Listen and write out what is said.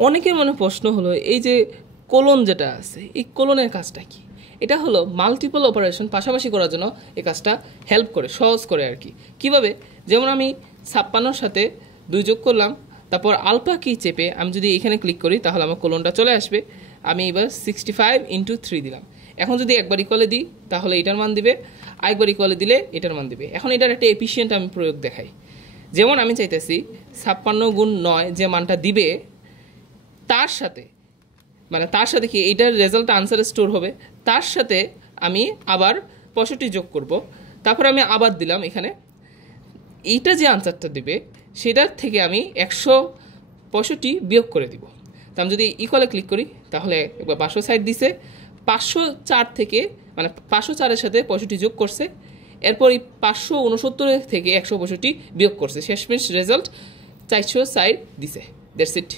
অনেকের মনে প্রশ্ন হলো এই যে কোলন যেটা আছে এই কোলনের কাজটা কি। এটা হলো মাল্টিপল অপারেশন পাশাপাশি করার জন্য এই কাজটা হেল্প করে, সহজ করে আর কি। কীভাবে? যেমন আমি 56-র সাথে 2 যোগ করলাম, তারপর আলফা কি চেপে আমি যদি এখানে ক্লিক করি তাহলে আমার কোলনটা চলে আসবে। আমি এবার 65 × 3 দিলাম। এখন যদি একবার ইকুয়ালে দিই তাহলে এটার মান দিবে, আরেকবার ইকুয়ালে দিলে এটার মান দিবে। এখন এটার একটা এফিসিয়েন্ট আমি প্রয়োগ দেখাই। যেমন আমি চাইতেছি 56 × 9 যে মানটা দিবে তার সাথে, মানে তার সাথে কি এইটার রেজাল্ট আনসারে স্টোর হবে, তার সাথে আমি আবার 65 যোগ করব। তারপর আমি আবার দিলাম এখানে, এইটা যে আনসারটা দেবে সেটার থেকে আমি 165 বিয়োগ করে দিব। তা আমি যদি ইকুয়ালে ক্লিক করি তাহলে একবার 560 দিছে, 504 থেকে মানে 504-এর সাথে 65 যোগ করছে, এরপর এই 569 থেকে 165 বিয়োগ করছে, শেষমেশ রেজাল্ট 460 দিছে। That's it.